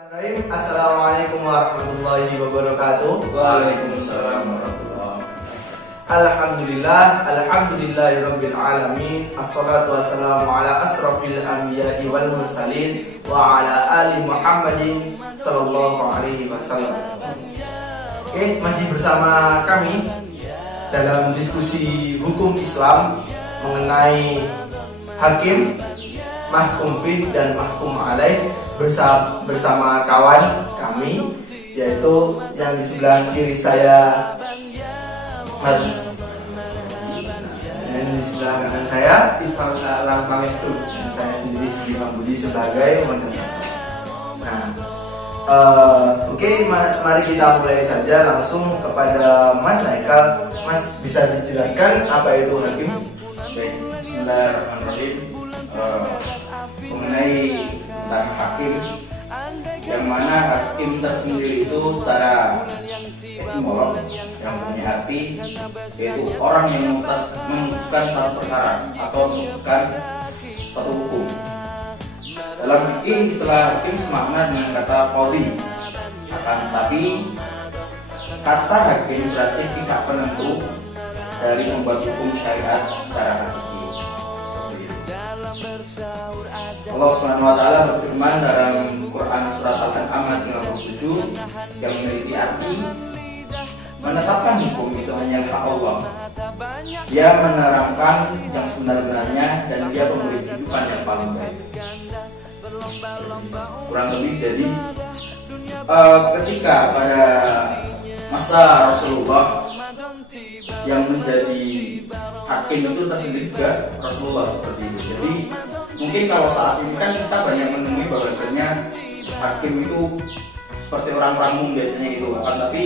Bismillahirrahmanirrahim. Assalamualaikum warahmatullahi wabarakatuh. Waalaikumsalam warahmatullahi wabarakatuh. Alhamdulillahirabbil alamin. Assalatu wassalamu ala asrofil anbiya'i wal mursalin wa ala ali Muhammadin sallallahu alaihi wasallam. Oke, masih bersama kami dalam diskusi hukum Islam mengenai hakim, mahkum fih dan mahkum alaih bersama kawan kami, yaitu yang di sebelah kiri saya Mas, dan di sebelah kanan saya Ifang Alam Pangestu. dan saya sendiri Siti Budi sebagai moderator. Nah, oke, mari kita mulai saja langsung kepada Mas Haikal. Mas, bisa dijelaskan apa itu hakim? Baik, bismillahirrahmanirrahim. Mengenai tentang hakim, yang mana hakim tersendiri itu secara etimolog yang punya arti yaitu orang yang memutuskan suatu perkara atau memutuskan suatu hukum. Dalam fikih, istilah hakim semakna dengan kata qadhi. Akan tetapi kata hakim berarti pihak penentu dari membuat hukum syariat secara hakiki. Seperti itu. Allah SWT berfirman dalam Quran surat Al-An'am ayat 57 yang memiliki arti menetapkan hukum itu hanya hak Allah. Dia menerangkan yang sebenar-benarnya dan dia memberi kehidupan yang paling baik. Kurang lebih jadi ketika pada masa Rasulullah yang menjadi hakim itu tersendiri juga Rasulullah seperti itu. Jadi mungkin kalau saat ini kan kita banyak menemui bahwasanya hakim itu seperti orang-orang umum biasanya itu, akan tapi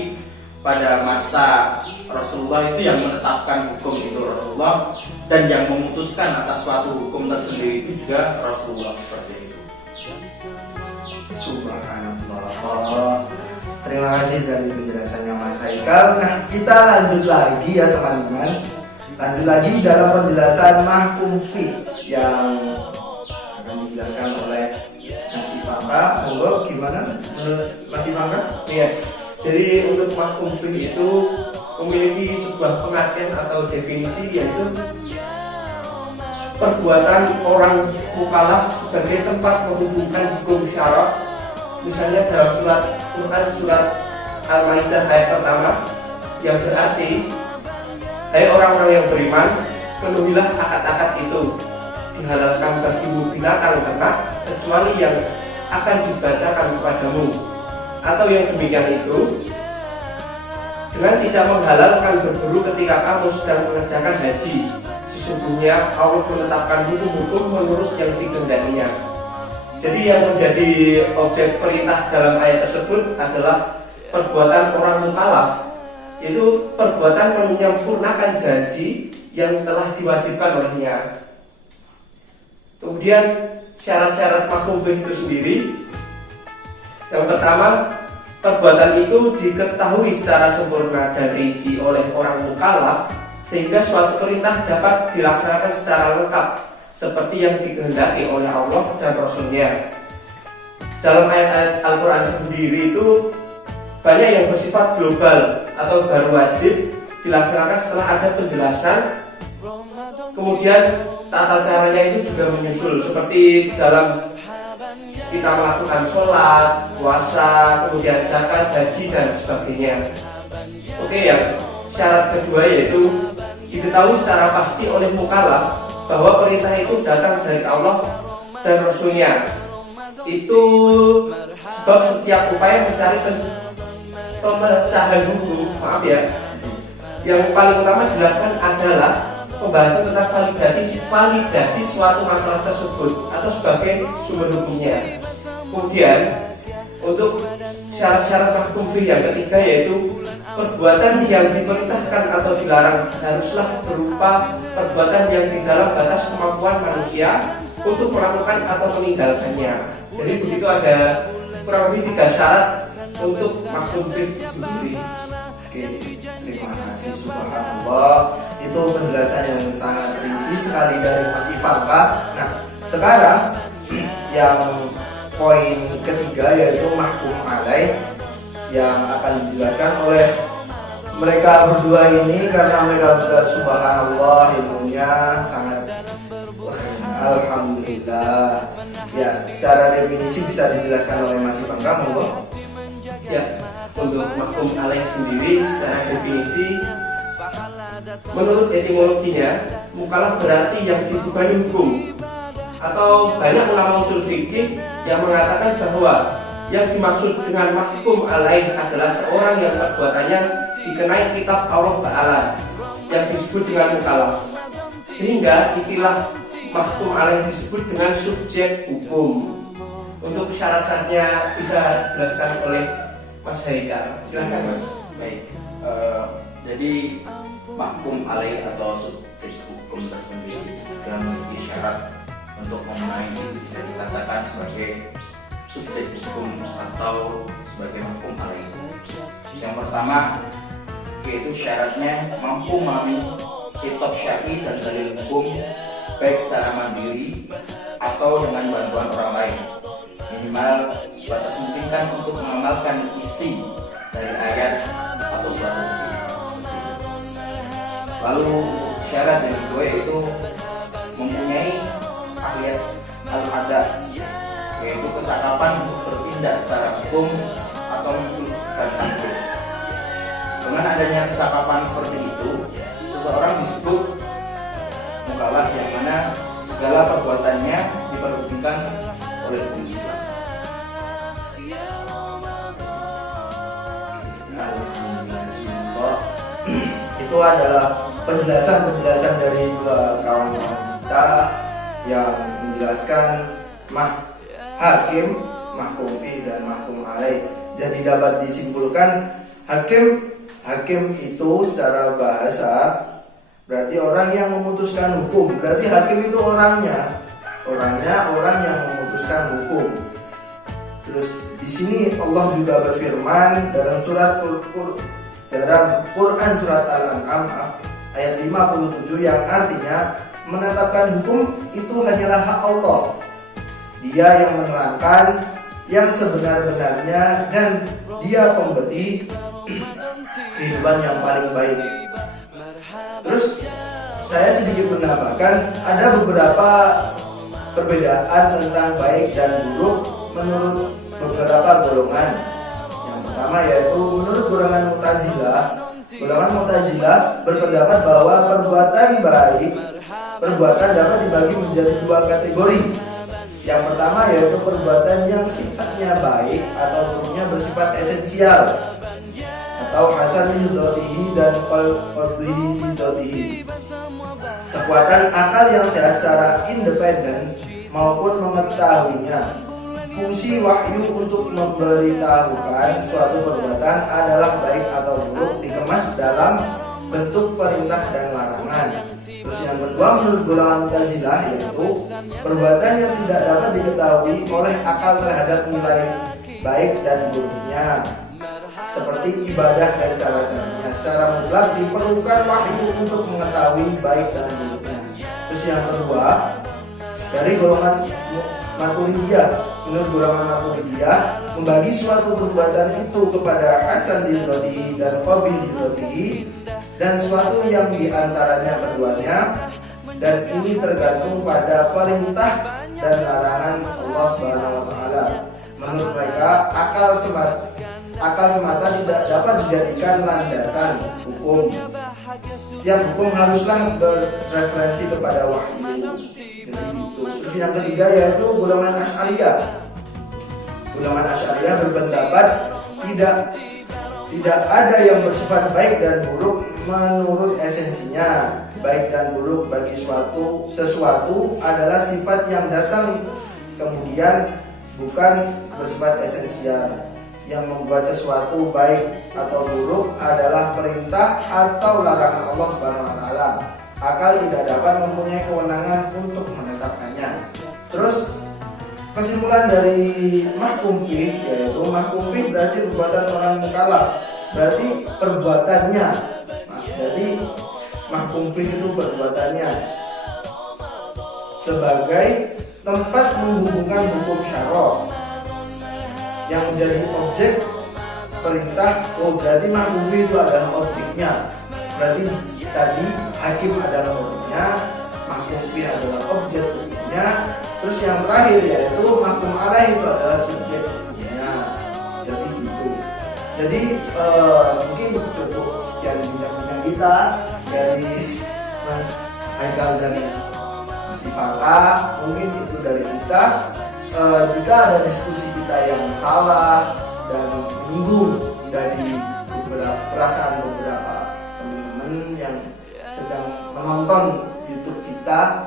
pada masa Rasulullah itu yang menetapkan hukum itu Rasulullah, dan yang memutuskan atas suatu hukum tersendiri itu juga Rasulullah seperti itu. Subhanallah. Terima kasih dari penjelasannya Mas Haikal. Nah, kita lanjut lagi ya teman-teman. Lanjut lagi dalam penjelasan mahkum fih yang akan dijelaskan oleh Mas Ifangka. Monggo, gimana menurut Mas Ifangka? Iya, jadi untuk mahkum fih itu memiliki sebuah pengertian atau definisi, yaitu perbuatan orang mukallaf sebagai tempat menghubungkan hukum syarak. Misalnya dalam surat Quran surat Al-Maidah ayat pertama yang berarti, hai orang-orang yang beriman, penuhilah akad-akad itu, dihalalkan bagimu binatang ternak kecuali yang akan dibacakan kepadamu, atau yang demikian itu dengan tidak menghalalkan berburu ketika kamu sedang mengerjakan haji. Sesungguhnya Allah menetapkan hukum-hukum menurut yang dikehendakinya. Jadi yang menjadi objek perintah dalam ayat tersebut adalah perbuatan orang mukallaf, itu perbuatan menyempurnakan janji yang telah diwajibkan olehnya. Kemudian syarat-syarat mahkum fih itu sendiri, yang pertama, perbuatan itu diketahui secara sempurna dan rinci oleh orang mukallaf sehingga suatu perintah dapat dilaksanakan secara lengkap seperti yang dikehendaki oleh Allah dan Rasul-Nya. Dalam ayat-ayat Al-Quran sendiri itu banyak yang bersifat global atau baru wajib dilaksanakan setelah ada penjelasan. Kemudian tata caranya itu juga menyusul, seperti dalam kita melakukan sholat, puasa, kemudian zakat, haji dan sebagainya. Oke, yang syarat kedua yaitu diketahui secara pasti oleh mukallaf bahwa perintah itu datang dari Allah dan Rasul-Nya. Itu sebab setiap upaya mencari pemecahan hukum, yang paling utama dilakukan adalah pembahasan tentang validasi suatu masalah tersebut atau sebagai sumber hukumnya. Kemudian untuk syarat-syarat mahkum fih yang ketiga yaitu perbuatan yang diperintahkan atau dilarang haruslah berupa perbuatan yang di dalam batas kemampuan manusia untuk melakukan atau meninggalkannya. Jadi begitu, ada kurang lebih 3 syarat untuk mahkum fih sendiri. Oke, terima kasih. Subhanallah. Itu penjelasan yang sangat rinci sekali dari Mas Ifangka. Nah, sekarang yang poin ketiga yaitu mahkum alaih yang akan dijelaskan oleh mereka berdua ini karena mereka berdua subhanallah ilmunya sangat alhamdulillah. Ya, secara definisi bisa dijelaskan oleh Mas Ibang kamu, Bang? Ya, untuk mahkum alaih sendiri secara definisi menurut etimologinya mukallaf berarti yang dibebani hukum, atau banyak ulama usul fikih yang mengatakan bahwa yang dimaksud dengan mahkum alaih adalah seorang yang perbuatannya dikenai kitab Allah Ta'ala yang disebut dengan mukallaf, sehingga istilah mahkum alaih disebut dengan subjek hukum. Untuk syarat-syaratnya bisa dijelaskan oleh Mas Haikal. Silakan Mas. Baik, jadi mahkum alaih atau subjek hukum tersendiri yang memiliki syarat untuk memenuhi bisa dikatakan sebagai subjek hukum atau sebagai mahkum alaih. Yang pertama yaitu syaratnya mampu memahami kitab syar'i dan dalil hukum baik secara mandiri atau dengan bantuan orang lain, minimal sebatas memungkinkan untuk mengamalkan isi dari ayat atau suatu hadis. Lalu syarat yang kedua yaitu mempunyai ahliat al-ada, yaitu kecakapan untuk bertindak secara hukum atau melakukan takdir. Dengan adanya kecakapan seperti itu, seseorang disebut mukallaf yang mana segala perbuatannya diperhitungkan oleh hukum Islam. Alhamdulillah. Itu adalah penjelasan dari dua kawan kita yang menjelaskan hakim, mahkum fi dan mahkum alaih. Jadi dapat disimpulkan hakim itu secara bahasa berarti orang yang memutuskan hukum. Berarti hakim itu orangnya orang yang memutuskan hukum. Terus di sini Allah juga berfirman dalam Quran surat Al-An'am ayat 57 yang artinya menetapkan hukum itu hanyalah hak Allah. Dia yang menerangkan yang sebenar-benarnya dan dia pemberi kehidupan yang paling baik. Terus saya sedikit menambahkan ada beberapa perbedaan tentang baik dan buruk menurut beberapa golongan. Yang pertama yaitu menurut golongan Mu'tazilah. Golongan Mu'tazilah berpendapat bahwa perbuatan dapat dibagi menjadi dua kategori. Yang pertama yaitu perbuatan yang sifatnya baik atau buruknya bersifat esensial atau hasan li dzatihi dan qablihi li dzatihi. Kekuatan akal yang sehat secara independen maupun mengetahuinya. Fungsi wahyu untuk memberitahukan suatu perbuatan adalah baik atau buruk dikemas dalam bentuk perintah dan larangan. Terus yang kedua menurut golongan Mu'tazilah yaitu perbuatan yang tidak dapat diketahui oleh akal terhadap nilai baik dan buruknya, seperti ibadah dan cara-caranya. Secara mutlak diperlukan wahyu untuk mengetahui baik dan buruknya. Terus yang kedua dari golongan Maturidiyah, menurut golongan Maturidiyah membagi suatu perbuatan itu kepada hasan li dzatihi dan qabil li dzatihi dan suatu yang diantaranya keduanya, dan ini tergantung pada perintah dan larangan Allah Subhanahu wa taala. Menurut mereka akal semata tidak dapat dijadikan landasan hukum. Setiap hukum haruslah bereferensi kepada wahyu. Jadi itu. Terus yang ketiga yaitu golongan Asy'ariyah. Golongan Asy'ariyah berpendapat tidak ada yang bersifat baik dan buruk menurut esensinya. Baik dan buruk bagi sesuatu adalah sifat yang datang kemudian, bukan bersifat esensial. Yang membuat sesuatu baik atau buruk adalah perintah atau larangan Allah Subhanahu wa taala. Akal tidak dapat mempunyai kewenangan untuk menetapkannya. Terus kesimpulan dari mahkum fi yaitu mahkum fi berarti perbuatan orang mukallaf. Berarti perbuatannya. Berarti mahkum fi itu perbuatannya sebagai tempat menghubungkan hukum syara yang menjadi objek perintah. Oh, berarti mahkum fi itu adalah objeknya. Berarti tadi hakim adalah objeknya, mahkum fi adalah objek hukumnya. Terus yang terakhir yaitu mahkum alaih itu adalah subjek hukumnya. Jadi gitu. Jadi mungkin cukup sekian bincang-bincang kita dari Mas Haikal dan Mas Ifaka. Mungkin itu dari kita. Jika ada diskusi kita yang salah dan menyinggung dari perasaan beberapa teman-teman yang sedang menonton YouTube kita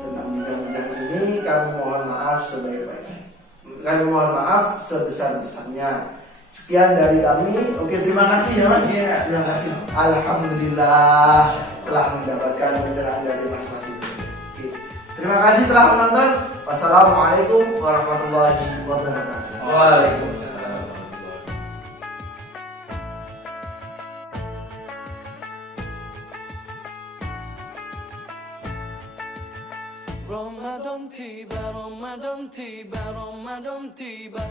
tentang bincang-bincang ini, kami mohon maaf sebaik-baiknya. Kami mohon maaf sebesar-besarnya. Sekian dari kami. Oke, terima kasih ya Mas. Iya. Terima kasih. Alhamdulillah telah mendapatkan pencerahan dari Mas itu. Oke. Terima kasih telah menonton. Wassalamualaikum warahmatullahi wabarakatuh. Waalaikumsalam. Ramadan tiba, Ramadan tiba, Ramadan tiba.